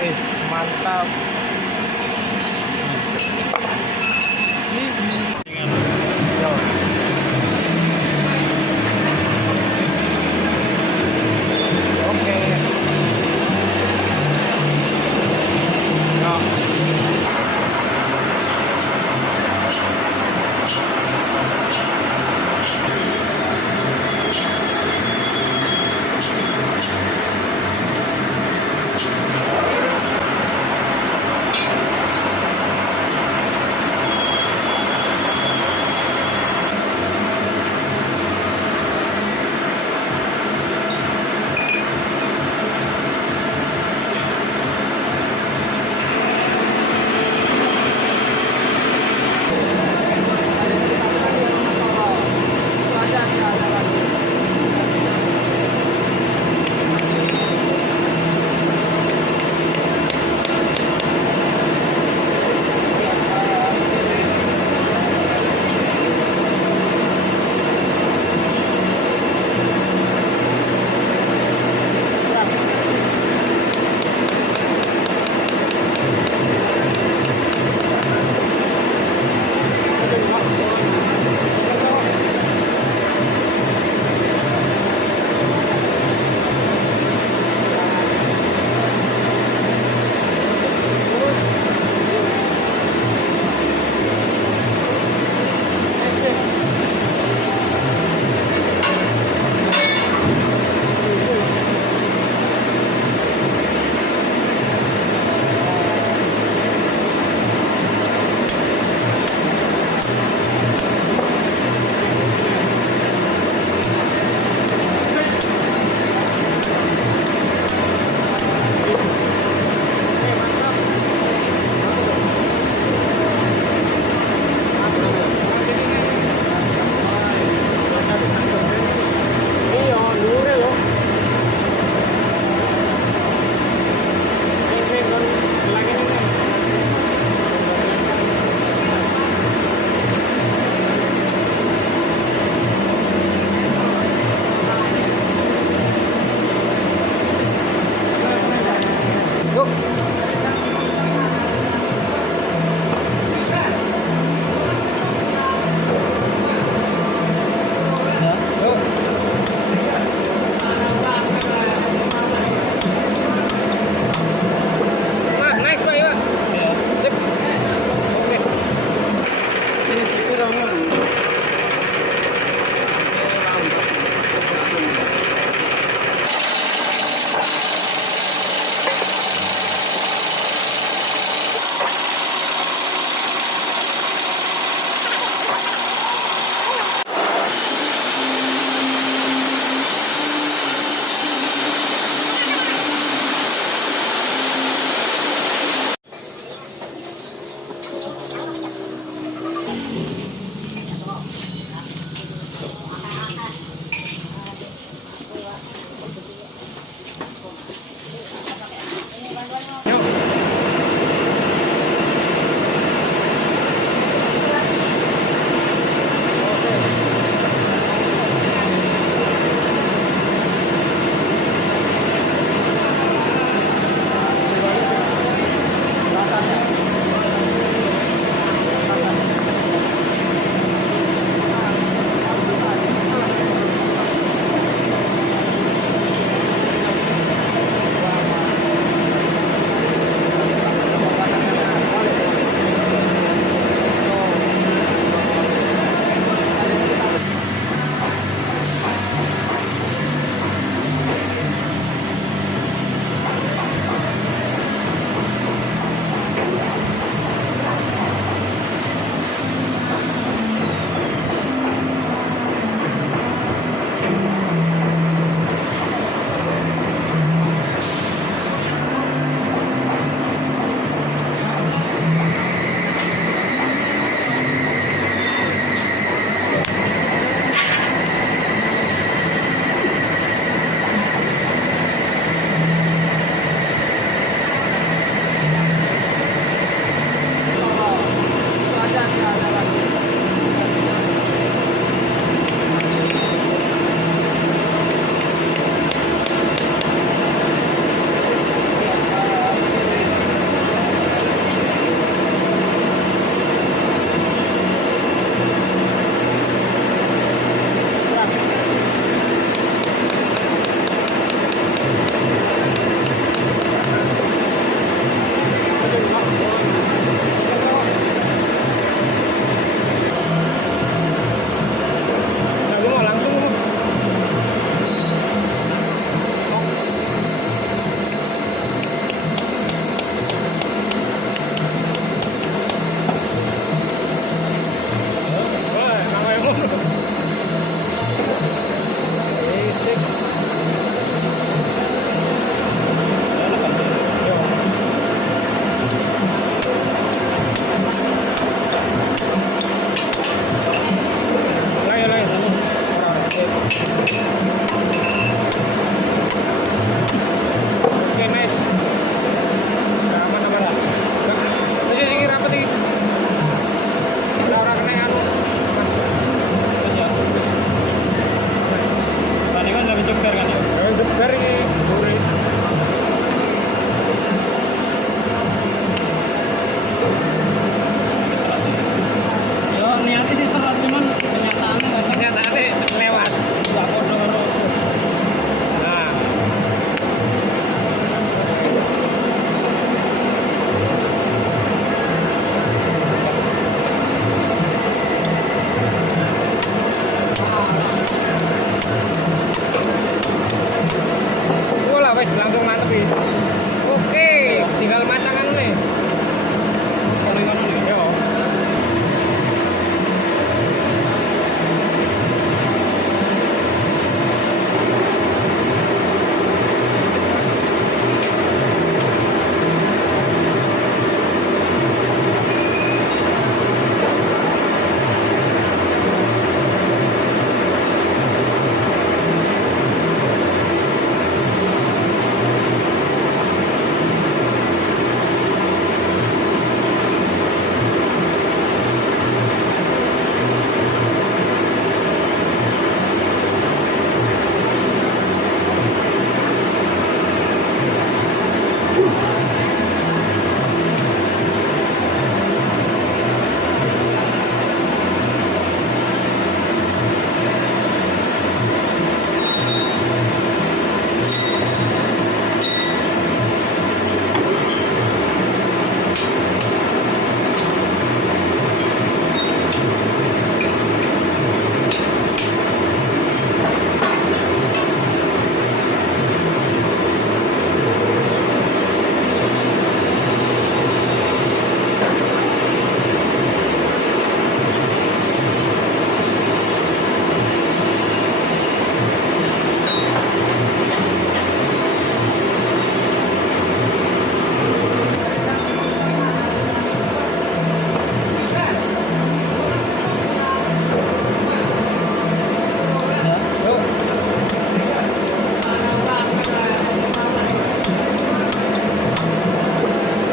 Wis mantap. Yo. Oke. Yo.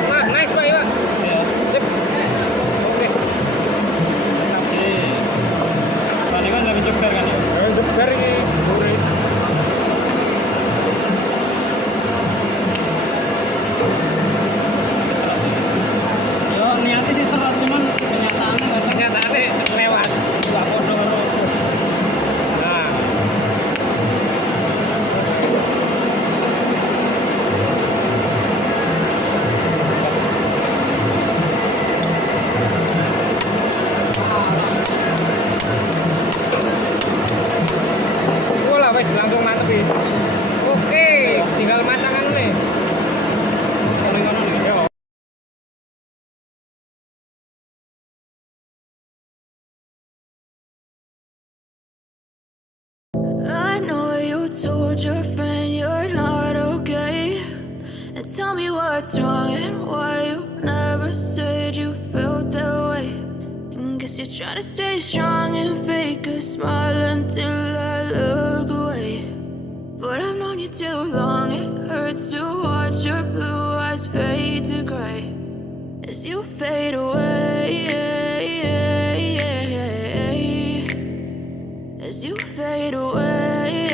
Nah, nice Pak, Pak. Ya. Sip. Oke. Makasih. Tadi kan lagi jeber kan ya? Jeber ini. Sore. Yo niatnya sih serat cuman kenyataannya nggak ada. Kenyataannya lewat. Nggak bodoh. Nah. Wah, wes langsung mantep ini. Oke, tinggal macangan nih. Kalau yang kanan ya. Yo. I know you told your friend you're not okay. And tell me what's wrong and why you never said you felt that way. And guess you're trying to stay strong and fake a smile until I look away. But I've known you too long, it hurts to watch your blue eyes fade to gray as you fade away. As you fade away.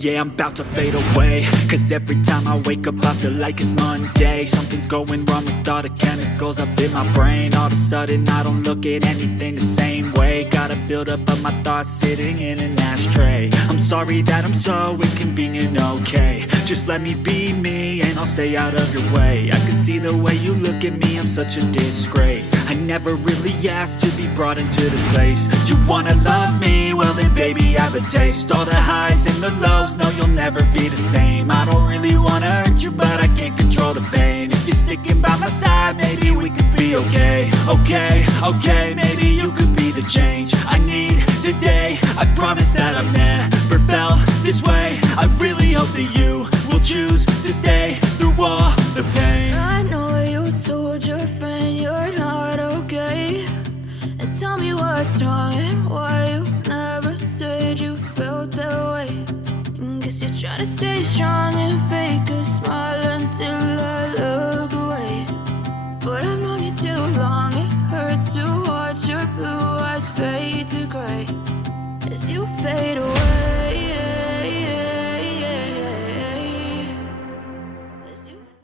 Yeah, I'm about to fade away. Cause every time I wake up I feel like it's Monday. Something's going wrong with all the chemicals up in my brain. All of a sudden I don't look at anything the same way. Got a buildup of my thoughts sitting in an ashtray. I'm sorry that I'm so inconvenient, okay. Just let me be me and I'll stay out of your way. I can see the way you look at me, I'm such a disgrace. I never really asked to be brought into this place. You wanna love me? Well then baby I have a taste. All the highs and the lows, no you'll never be the same. I don't really wanna hurt you but I can't control the pain. If you're sticking by my side maybe we could be okay. Okay, maybe you could be the change I need today. I promise that I've never felt this way. I really hope that you will choose to stay through all the pain. I know you told your friend you're not okay. And tell me what's wrong and why you never said you felt that way. And guess you're trying to stay strong and fake a smile until I look